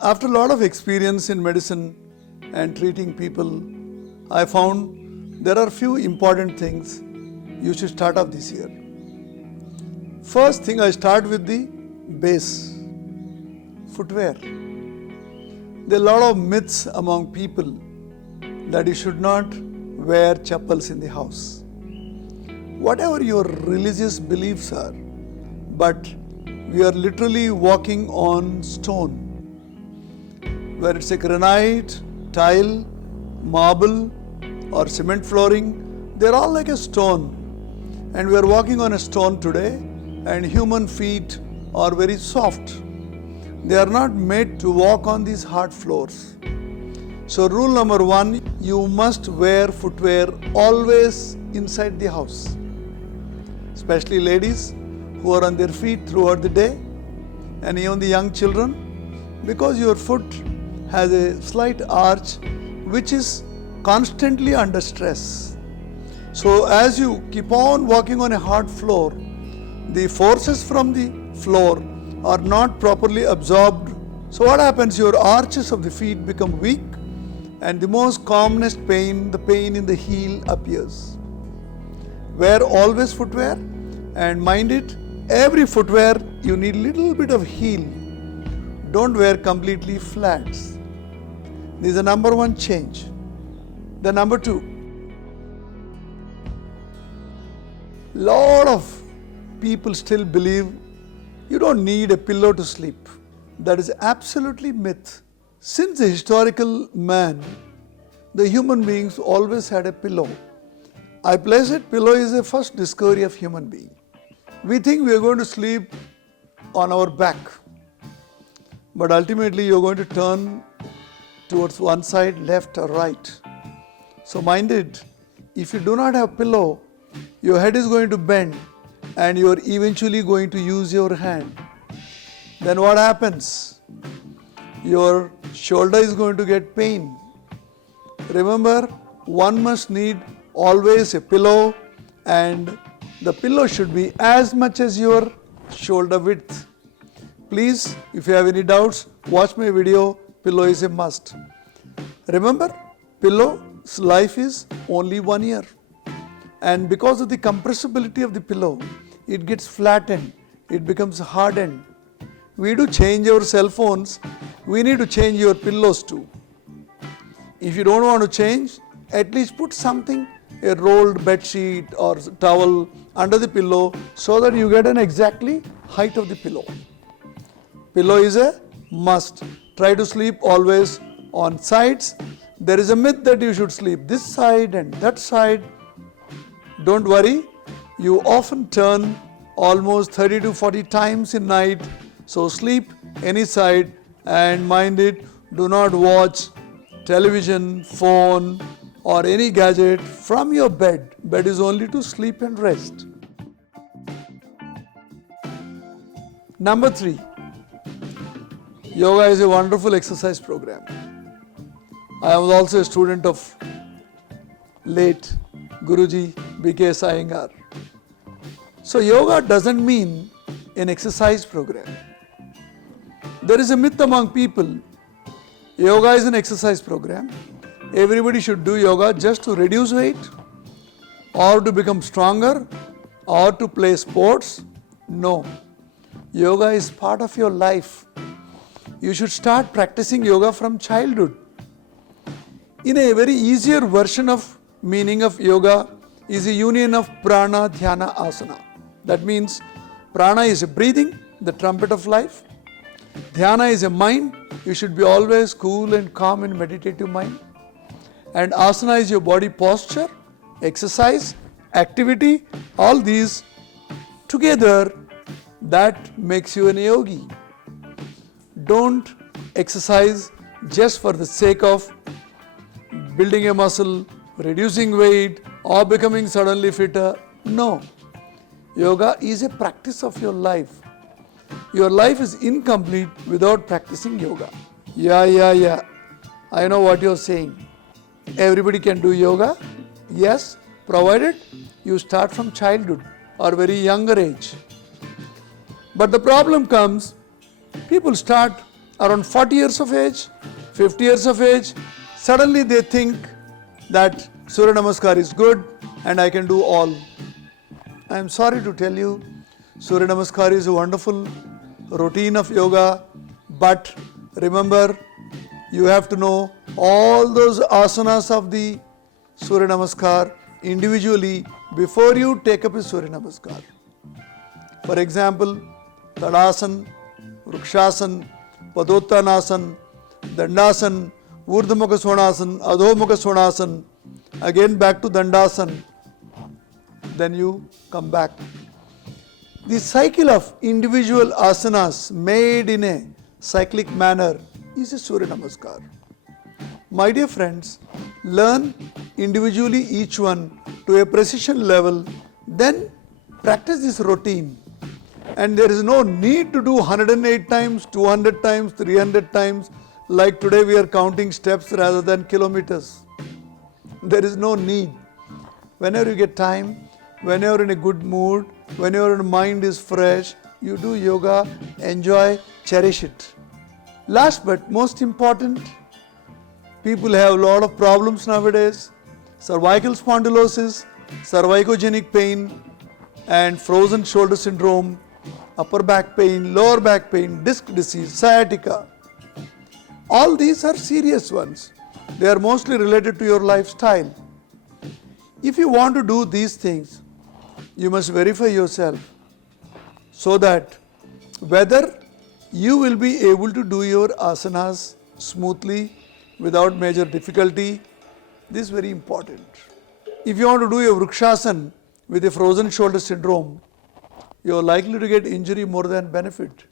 After a lot of experience in medicine and treating people, I found there are few important things you should start off this year. First thing, I start with the base, footwear. There are a lot of myths among people that you should not wear chappals in the house. Whatever your religious beliefs are, but we are literally walking on stone. Whether it's a granite, tile, marble or cement flooring, they're all like a stone. And we are walking on a stone today, and human feet are very soft. They are not made to walk on these hard floors. So rule number one, you must wear footwear always inside the house. Especially ladies who are on their feet throughout the day, and even the young children, because your foot has a slight arch which is constantly under stress. So as you keep on walking on a hard floor, the forces from the floor are not properly absorbed. So what happens? Your arches of the feet become weak, and the most commonest pain, the pain in the heel, appears. Wear always footwear, and mind it, every footwear you need little bit of heel. Don't wear completely flats. This is the number one change. The number two, lot of people still believe you don't need a pillow to sleep. That is absolutely myth. Since the historical man, the human beings always had a pillow. I place it, pillow is the first discovery of human being. We think we are going to sleep on our back, but ultimately you are going to turn towards one side, left or right. So mind it, if you do not have pillow, your head is going to bend and you are eventually going to use your hand. Then what happens? Your shoulder is going to get pain. Remember, one must need always a pillow, and the pillow should be as much as your shoulder width. Please, if you have any doubts, watch my video. Pillow is a must. Remember, pillow's life is only 1 year. And because of the compressibility of the pillow, it gets flattened, it becomes hardened. We do change our cell phones, we need to change your pillows too. If you don't want to change, at least put something, a rolled bed sheet or towel under the pillow so that you get an exactly height of the pillow. Pillow is a must. Try to sleep always on sides. There is a myth that you should sleep this side and that side. Don't worry, you often turn almost 30 to 40 times in night. So sleep any side, and mind it, do not watch television, phone or any gadget from your bed. Bed is only to sleep and rest. Number 3, yoga is a wonderful exercise program. I was also a student of late Guruji B.K.S. Iyengar. So yoga doesn't mean an exercise program. There is a myth among people, yoga is an exercise program. Everybody should do yoga just to reduce weight or to become stronger or to play sports. No, yoga is part of your life. You should start practicing yoga from childhood. In a very easier version of meaning of yoga is a union of prana, dhyana, asana. That means prana is a breathing, the trumpet of life. Dhyana is a mind. You should be always cool and calm and meditative mind. And asana is your body posture, exercise, activity. All these together, that makes you an yogi. Don't exercise just for the sake of building a muscle, reducing weight or becoming suddenly fitter. No. Yoga is a practice of your life. Your life is incomplete without practicing yoga. Yeah. I know what you're saying. Everybody can do yoga. Yes, provided you start from childhood or very younger age. But the problem comes, people start around 40 years of age, 50 years of age, suddenly they think that Surya Namaskar is good and I can do all. I am sorry to tell you, Surya Namaskar is a wonderful routine of yoga, but remember, you have to know all those asanas of the Surya Namaskar individually before you take up a Surya Namaskar. For example, Tadasana, Vrikshasana, Padottanasana, Dandasana, Urdhva Svanasana, Adhomukha Svanasana, again back to Dandasana, then you come back. The cycle of individual asanas made in a cyclic manner is a Surya Namaskar. My dear friends, learn individually each one to a precision level, then practice this routine. And there is no need to do 108 times, 200 times, 300 times, like today we are counting steps rather than kilometers. There is no need. Whenever you get time, when you are in a good mood, when your mind is fresh, you do yoga, enjoy, cherish it. Last but most important, people have a lot of problems nowadays. Cervical spondylosis, cervicogenic pain, and frozen shoulder syndrome, upper back pain, lower back pain, disc disease, sciatica. All these are serious ones. They are mostly related to your lifestyle. If you want to do these things, you must verify yourself so that whether you will be able to do your asanas smoothly without major difficulty. This is very important. If you want to do a Vrikshasana with a frozen shoulder syndrome, you are likely to get injury more than benefit.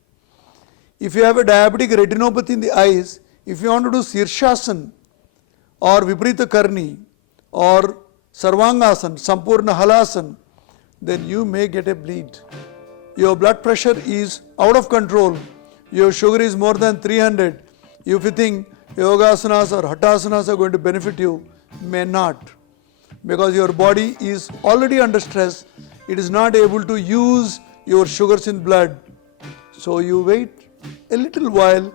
If you have a diabetic retinopathy in the eyes, if you want to do Shirshasana or Viparita Karni or Sarvangasana, Sampurna Halasana, then you may get a bleed. Your blood pressure is out of control, your sugar is more than 300. If you think Yogasanas or Hatasanas are going to benefit you, may not. Because your body is already under stress, it is not able to use your sugars in blood. So you wait a little while,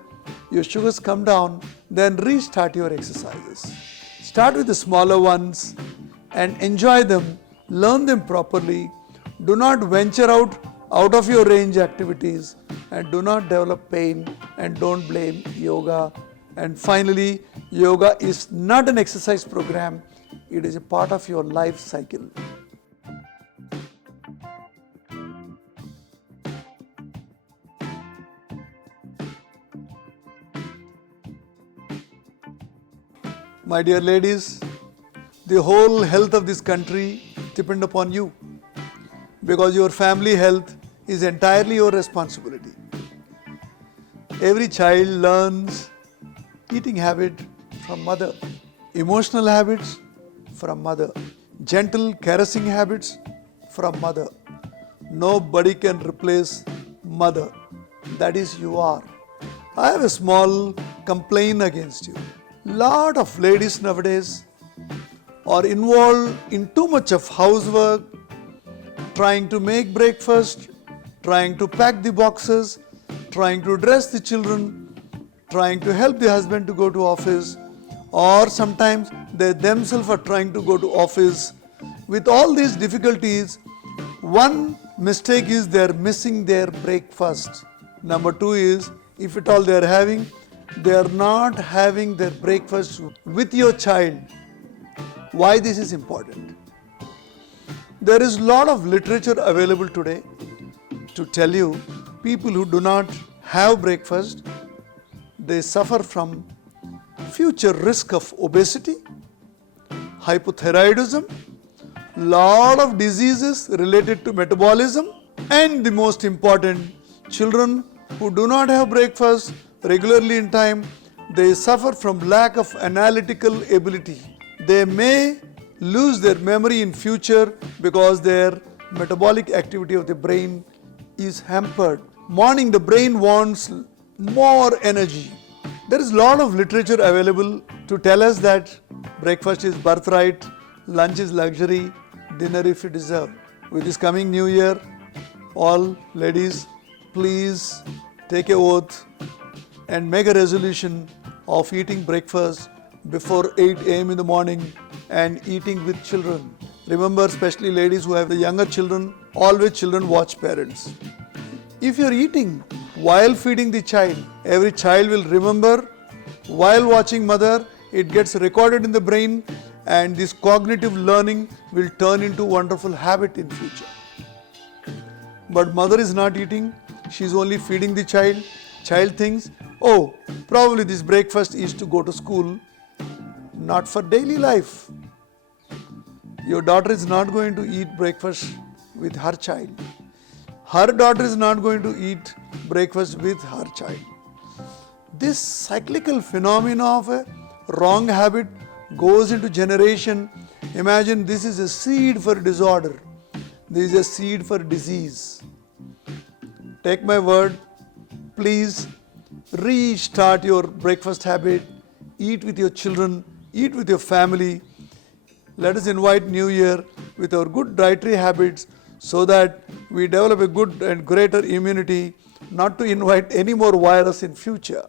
your sugars come down, then restart your exercises. Start with the smaller ones and enjoy them, learn them properly. Do not venture out of your range activities and do not develop pain and don't blame yoga. And finally, yoga is not an exercise program, it is a part of your life cycle. My dear ladies, the whole health of this country depends upon you, because your family health is entirely your responsibility. Every child learns eating habit from mother, emotional habits from mother, gentle caressing habits from mother. Nobody can replace mother. That is, you are. I have a small complaint against you. Lot of ladies nowadays are involved in too much of housework, trying to make breakfast, trying to pack the boxes, trying to dress the children, trying to help the husband to go to office, or sometimes they themselves are trying to go to office. With all these difficulties, one mistake is they are missing their breakfast. Number two is, if at all they are having, they are not having their breakfast with your child. Why this is important? There is a lot of literature available today to tell you people who do not have breakfast, they suffer from future risk of obesity, hypothyroidism, lot of diseases related to metabolism, and the most important, children who do not have breakfast regularly in time, they suffer from lack of analytical ability. They may lose their memory in future because their metabolic activity of the brain is hampered. Morning the brain wants more energy. There is a lot of literature available to tell us that breakfast is birthright, lunch is luxury, dinner if you deserve. With this coming new year, all ladies, please take a oath and make a resolution of eating breakfast before 8 a.m. in the morning and eating with children. Remember, especially ladies who have the younger children, always children watch parents. If you are eating while feeding the child, every child will remember while watching mother, it gets recorded in the brain, and this cognitive learning will turn into wonderful habit in future. But mother is not eating, she is only feeding the child. Child thinks, oh, probably this breakfast is to go to school, not for daily life. Your daughter is not going to eat breakfast with her child. Her daughter is not going to eat breakfast with her child. This cyclical phenomena of a wrong habit goes into generation. Imagine this is a seed for disorder. This is a seed for disease. Take my word, please restart your breakfast habit. Eat with your children, eat with your family. Let us invite New Year with our good dietary habits so that we develop a good and greater immunity, not to invite any more virus in future.